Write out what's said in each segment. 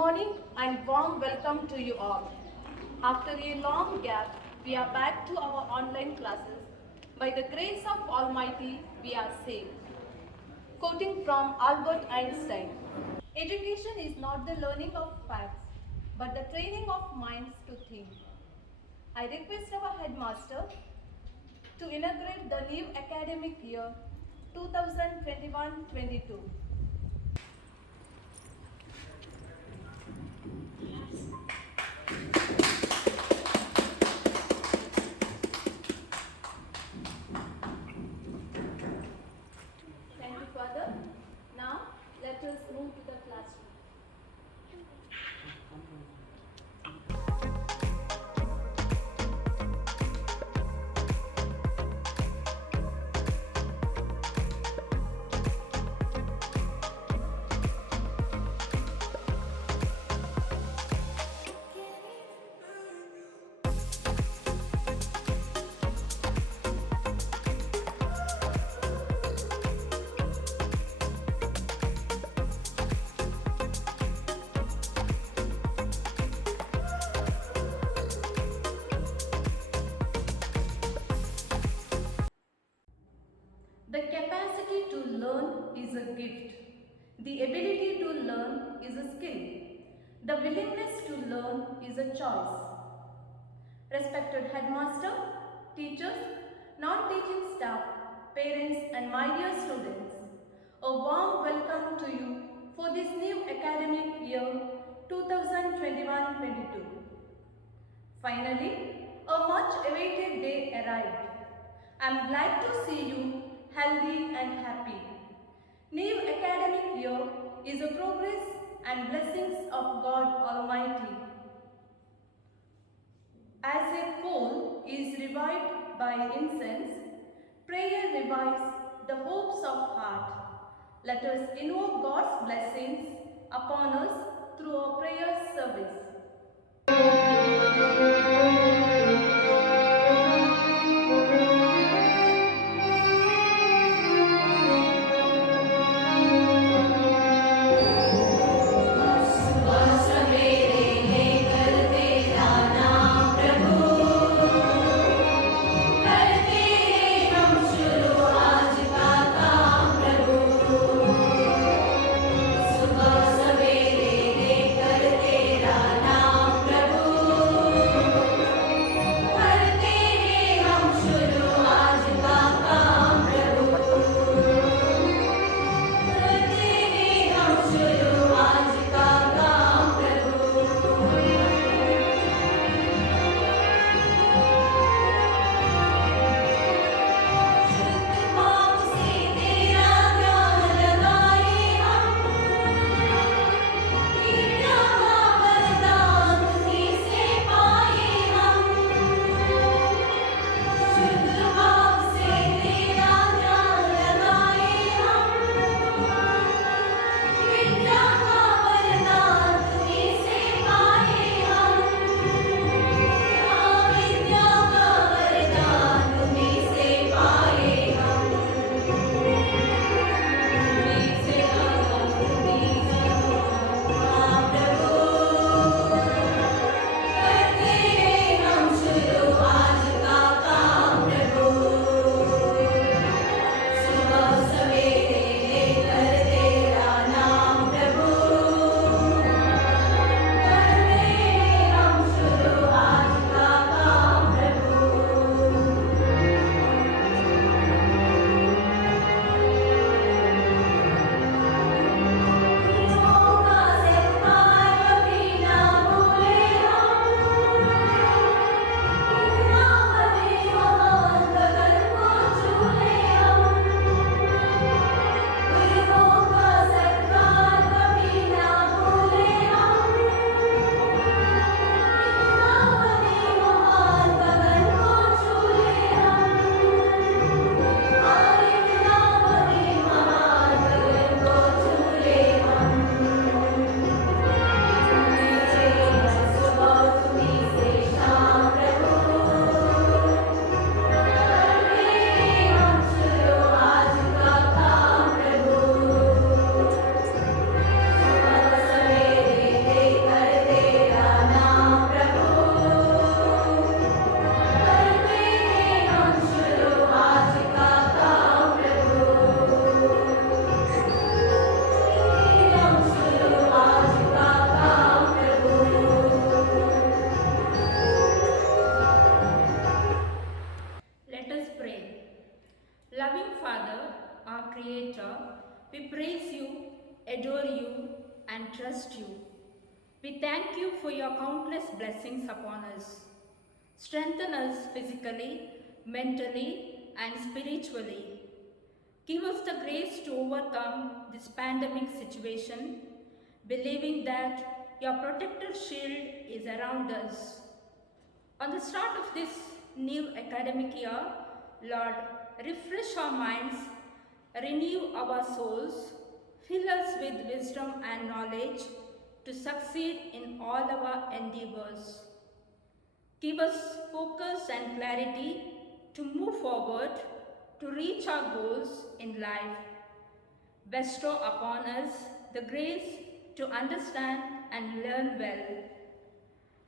morning and warm welcome to you all. After a long gap, we are back to our online classes. By the grace of Almighty, we are saved. Quoting from Albert Einstein, education is not the learning of facts, but the training of minds to think. I request our headmaster to inaugurate the new academic year 2021-22. Thank you, Father. Now, let us move to the classroom. The capacity to learn is a gift. The ability to learn is a skill. The willingness to learn is a choice. Respected headmaster, teachers, non-teaching staff, parents and my dear students, a warm welcome to you for this new academic year 2021-22. Finally, a much awaited day arrived. I am glad to see you healthy and happy. New academic year is a progress and blessings of God Almighty. As a coal is revived by incense, prayer revives the hopes of heart. Let us invoke God's blessings upon us through our prayer service. you and trust you. We thank you for your countless blessings upon us. Strengthen us physically, mentally, and spiritually. Give us the grace to overcome this pandemic situation, believing that your protective shield is around us. On the start of this new academic year, Lord, refresh our minds, renew our souls, fill us with wisdom and knowledge to succeed in all our endeavors. Give us focus and clarity to move forward to reach our goals in life. Bestow upon us the grace to understand and learn well.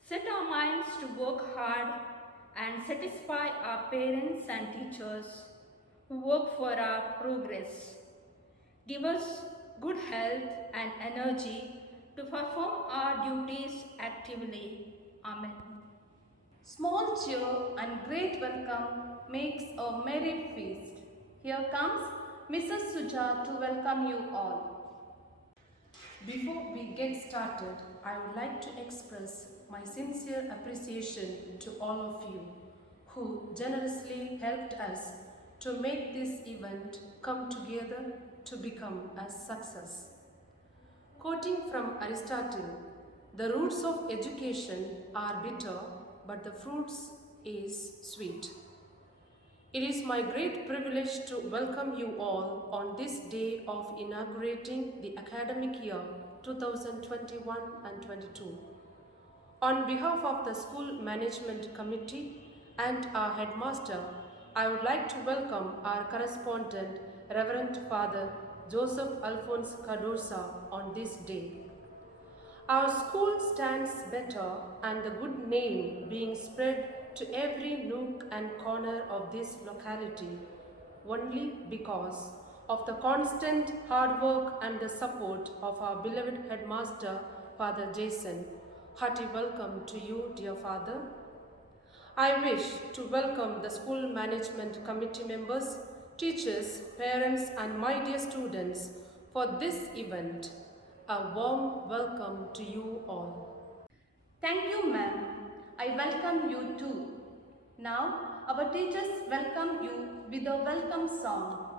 Set our minds to work hard and satisfy our parents and teachers who work for our progress. Give us good health and energy to perform our duties actively. Amen. Small cheer and great welcome makes a merry feast. Here comes Mrs. Suja to welcome you all. Before we get started, I would like to express my sincere appreciation to all of you who generously helped us to make this event come together to become a success. Quoting from Aristotle, the roots of education are bitter, but the fruits is sweet. It is my great privilege to welcome you all on this day of inaugurating the academic year 2021 and 22. On behalf of the School Management Committee and our headmaster, I would like to welcome our correspondent, Reverend Father Joseph Alphonse Cardosa, on this day. Our school stands better and the good name being spread to every nook and corner of this locality only because of the constant hard work and the support of our beloved headmaster, Father Jason. Hearty welcome to you, dear Father. I wish to welcome the school management committee members, teachers, parents, and my dear students for this event. A warm welcome to you all. Thank you, ma'am. I welcome you too. Now, our teachers welcome you with a welcome song.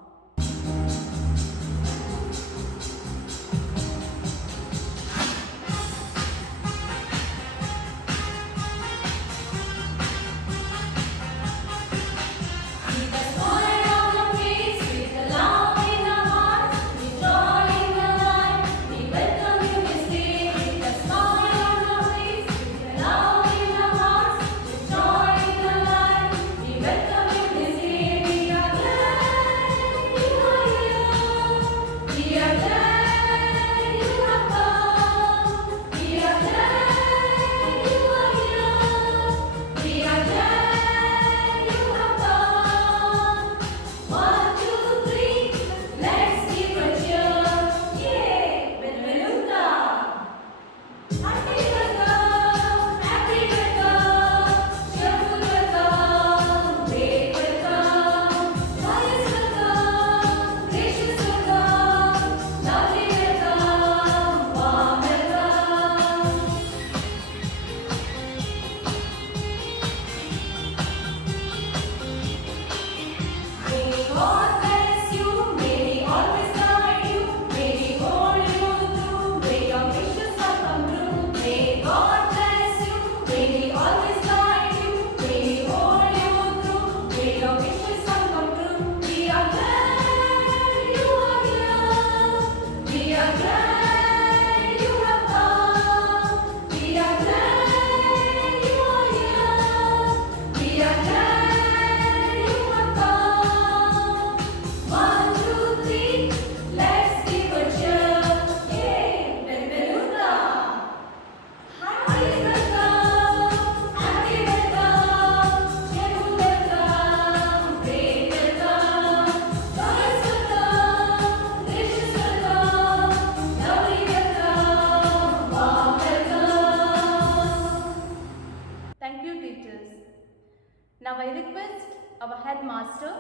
Now I request our headmaster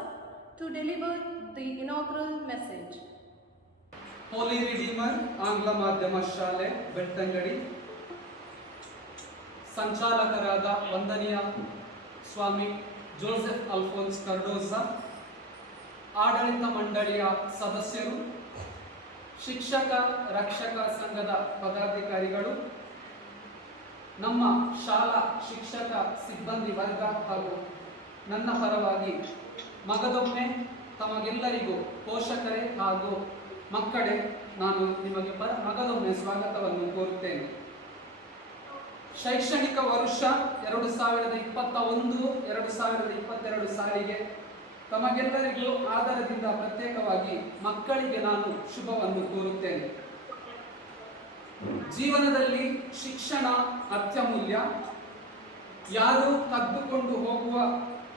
to deliver the inaugural message. Holy redeemer ಆಂಗ್ಲ ಮಾಧ್ಯಮ ಶಾಲೆ ಬೆಳ್ತಂಗಡಿ ಸಂಚಾಲಕರಾದ ವಂದನೀಯ ಸ್ವಾಮಿ Joseph Alphonse Cardoza, ಆಡಳಿತ ಮಂಡಳಿಯ ಸದಸ್ಯರು, ಶಿಕ್ಷಕ ರಕ್ಷಕ ಸಂಘದ ಪದಾಧಿಕಾರಿಗಳು, ನಮ್ಮ ಶಾಲಾ ಶಿಕ್ಷಕ ಸಿಬ್ಬಂದಿ ವರ್ಗ ಹಾಗೂ ನನ್ನ ಪರವಾಗಿ ಮಗದೊಮ್ಮೆ ತಮಗೆಲ್ಲರಿಗೂ ಪೋಷಕರೇ ಹಾಗೂ ಮಕ್ಕಳೇ ನಾನು ನಿಮಗೆ ಮಗದೊಮ್ಮೆ ಸ್ವಾಗತವನ್ನು ಕೋರುತ್ತೇನೆ. ಶೈಕ್ಷಣಿಕ ವರ್ಷ 2021-2022 ಸಾಲಿಗೆ ತಮಗೆಲ್ಲರಿಗೂ ಆದರದಿಂದ ಪ್ರತ್ಯೇಕವಾಗಿ ಮಕ್ಕಳಿಗೆ ನಾನು ಶುಭವನ್ನು ಕೋರುತ್ತೇನೆ. ಜೀವನದಲ್ಲಿ ಶಿಕ್ಷಣ ಅತ್ಯಮೂಲ್ಯ. ಯಾರೂ ಕದ್ದುಕೊಂಡು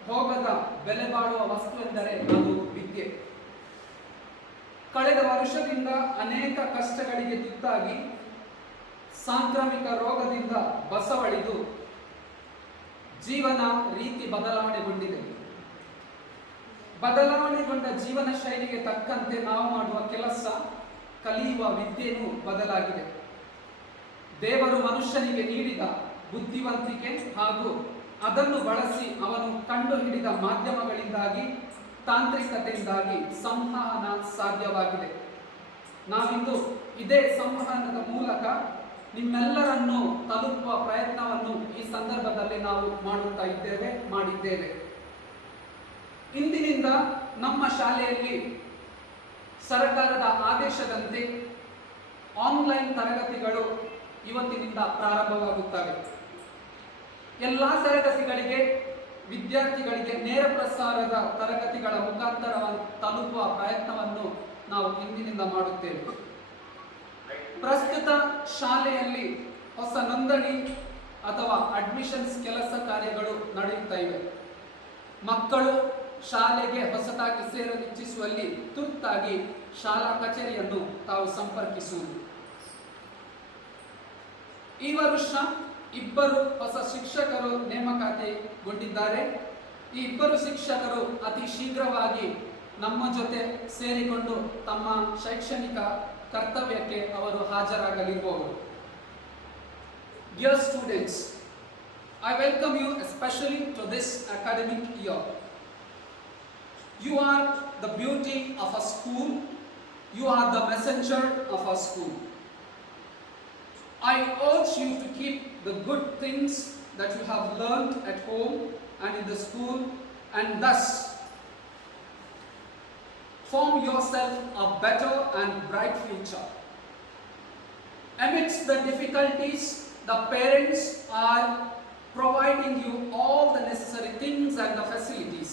ಹೋಗದ ಬೆಲೆ ಬಾಳುವ ವಸ್ತು ಎಂದರೆ ಅದು ವಿದ್ಯೆ. ಕಳೆದ ವರ್ಷದಿಂದ ಅನೇಕ ಕಷ್ಟಗಳಿಗೆ ತುತ್ತಾಗಿ ಸಾಂಕ್ರಾಮಿಕ ರೋಗದಿಂದ ಬಸವಳಿದು ಜೀವನ ರೀತಿ ಬದಲಾವಣೆಗೊಂಡಿದೆ. ಬದಲಾವಣೆಗೊಂಡ ಜೀವನ ಶೈಲಿಗೆ ತಕ್ಕಂತೆ ನಾವು ಮಾಡುವ ಕೆಲಸ, ಕಲಿಯುವ ವಿದ್ಯೆಯೂ ಬದಲಾಗಿದೆ. ದೇವರು ಮನುಷ್ಯನಿಗೆ ನೀಡಿದ ಬುದ್ಧಿವಂತಿಕೆ ಹಾಗೂ ಅದನ್ನು ಬಳಸಿ ಅವನು ಕಂಡುಹಿಡಿದ ಮಾಧ್ಯಮಗಳಿಂದಾಗಿ, ತಾಂತ್ರಿಕತೆಯಿಂದಾಗಿ ಸಂವಹನ ಸಾಧ್ಯವಾಗಿದೆ. ನಾವಿಂದು ಇದೇ ಸಂವಹನದ ಮೂಲಕ ನಿಮ್ಮೆಲ್ಲರನ್ನು ತಲುಪುವ ಪ್ರಯತ್ನವನ್ನು ಈ ಸಂದರ್ಭದಲ್ಲಿ ನಾವು ಮಾಡಿದ್ದೇವೆ. ಇಂದಿನಿಂದ ನಮ್ಮ ಶಾಲೆಯಲ್ಲಿ ಸರ್ಕಾರದ ಆದೇಶದಂತೆ ಆನ್ಲೈನ್ ತರಗತಿಗಳು ಇವತ್ತಿನಿಂದ ಪ್ರಾರಂಭವಾಗುತ್ತವೆ. ಎಲ್ಲ ತರಗತಿಗಳಿಗೆ ವಿದ್ಯಾರ್ಥಿಗಳಿಗೆ ನೇರ ಪ್ರಸಾರದ ತರಗತಿಗಳ ಮುಖಾಂತರ ತಲುಪುವ ಪ್ರಯತ್ನವನ್ನು ನಾವು ಇಂದಿನಿಂದ ಮಾಡುತ್ತೇವೆ. ಪ್ರಸ್ತುತ ಶಾಲೆಯಲ್ಲಿ ಹೊಸ ನೋಂದಣಿ ಅಥವಾ ಅಡ್ಮಿಷನ್ಸ್ ಕೆಲಸ ಕಾರ್ಯಗಳು ನಡೆಯುತ್ತಾ ಇವೆ. ಮಕ್ಕಳು ಶಾಲೆಗೆ ಹೊಸದಾಗಿ ಸೇರಲಿಚ್ಛಿಸುವಲ್ಲಿ ತುರ್ತಾಗಿ ಶಾಲಾ ಕಚೇರಿಯನ್ನು ತಾವು ಸಂಪರ್ಕಿಸುವುದು. ಈ ವರ್ಷ 2 ಹೊಸ ಶಿಕ್ಷಕರು ನೇಮಕಾತಿಗೊಂಡಿದ್ದಾರೆ. ಈ 2 ಶಿಕ್ಷಕರು ಅತಿ ಶೀಘ್ರವಾಗಿ ನಮ್ಮ ಜೊತೆ ಸೇರಿಕೊಂಡು ತಮ್ಮ ಶೈಕ್ಷಣಿಕ ಕರ್ತವ್ಯಕ್ಕೆ ಅವರು ಹಾಜರಾಗಲಿರುವವರು. Dear students, I welcome you especially to this academic year. You are the beauty of a school. You are the messenger of our school. I urge you to keep the good things that you have learned at home and in the school, and thus form yourself a better and bright future. Amidst the difficulties, the parents are providing you all the necessary things and the facilities.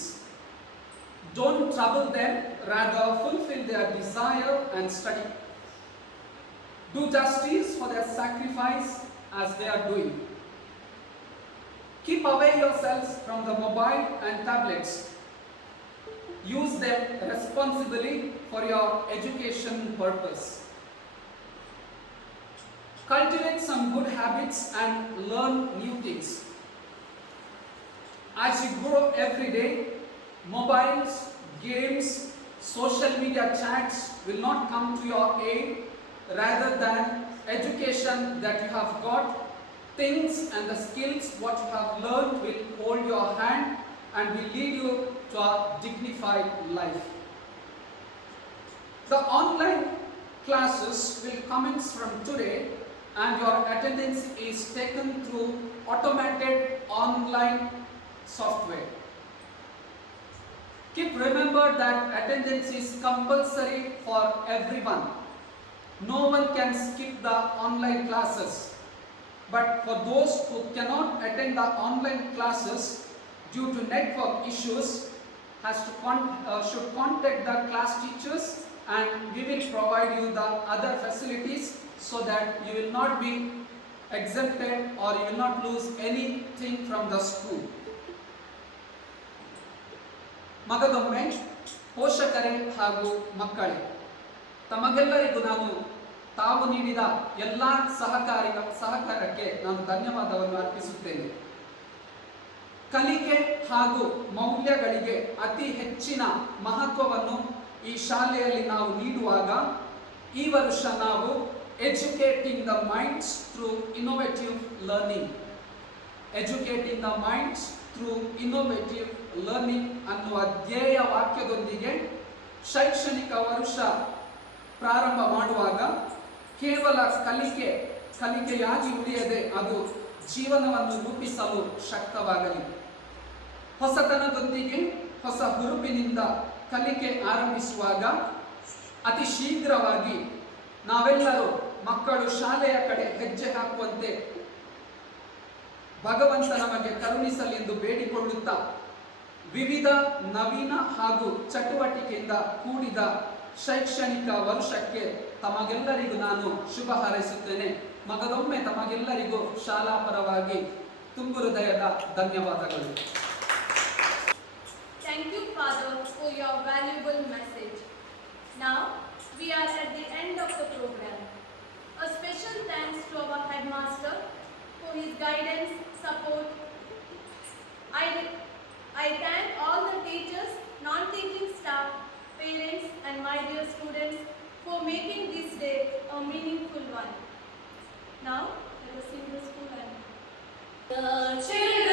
Don't trouble them, rather fulfill their desire and study. Do justice for their sacrifice as they are doing. Keep away yourselves from the mobile and tablets. Use them responsibly for your education purpose. Cultivate some good habits and learn new things. As you grow every day, mobiles, games, social media chats will not come to your aid. Rather than education that you have got, things and the skills what you have learned will hold your hand and will lead you to a dignified life. The online classes will commence from today, and your attendance is taken through automated online software. Keep remember that attendance is compulsory for everyone. No one can skip the online classes, but for those who cannot attend the online classes due to network issues should contact the class teachers, and we will provide you the other facilities so that you will not be exempted or you will not lose anything from the school. ಮಗದೊಮ್ಮೆ ಪೋಷಕರೇ ಹಾಗೂ ಮಕ್ಕಳೇ, ತಮಗೆಲ್ಲರಿಗೂ ನಾನು ತಾವು ನೀಡಿದ ಎಲ್ಲ ಸಹಕಾರಕ್ಕೆ ನಾನು ಧನ್ಯವಾದವನ್ನು ಅರ್ಪಿಸುತ್ತೇನೆ. ಕಲಿಕೆ ಹಾಗೂ ಮೌಲ್ಯಗಳಿಗೆ ಅತಿ ಹೆಚ್ಚಿನ ಮಹತ್ವವನ್ನು ಈ ಶಾಲೆಯಲ್ಲಿ ನಾವು ನೀಡುವಾಗ ಈ ವರ್ಷ ನಾವು educating the minds through innovative learning, educating the minds through innovative learning ಅನ್ನುವ ಧ್ಯೇಯ ವಾಕ್ಯದೊಂದಿಗೆ ಶೈಕ್ಷಣಿಕ ವರ್ಷ ಪ್ರಾರಂಭ ಮಾಡುವಾಗ ಕೇವಲ ಕಲಿಕೆಯಾಗಿ ಉಳಿಯದೆ ಅದು ಜೀವನವನ್ನು ರೂಪಿಸಲು ಶಕ್ತವಾಗಲಿ. ಹೊಸತನದೊಂದಿಗೆ ಹೊಸ ಹುರುಪಿನಿಂದ ಕಲಿಕೆ ಆರಂಭಿಸುವಾಗ ಅತಿ ಶೀಘ್ರವಾಗಿ ನಾವೆಲ್ಲರೂ ಮಕ್ಕಳು ಶಾಲೆಯ ಕಡೆ ಹೆಜ್ಜೆ ಹಾಕುವಂತೆ ಭಗವಂತ ನಮಗೆ ಕರುಣಿಸಲೆಂದು ಬೇಡಿಕೊಳ್ಳುತ್ತಾ ವಿವಿಧ ನವೀನ ಹಾಗೂ ಚಟುವಟಿಕೆಯಿಂದ ಕೂಡಿದ ಶೈಕ್ಷಣಿಕ ವರ್ಷಕ್ಕೆ ತಮಗೆಲ್ಲರಿಗೂ ನಾನು ಶುಭ ಹಾರೈಸುತ್ತೇನೆ. ಮಗದೊಮ್ಮೆ ತಮಗೆಲ್ಲರಿಗೂ ಶಾಲಾ ಪರವಾಗಿ ತುಂಬು ಹೃದಯದ ಧನ್ಯವಾದಗಳು. Thank you, Father, for your valuable message. Now, we are at the end of the program. A special thanks to our headmaster for his guidance, support. I thank all the teachers, non-teaching staff, parents and my dear students for making this day a meaningful one. Now, let us sing the school anthem. The children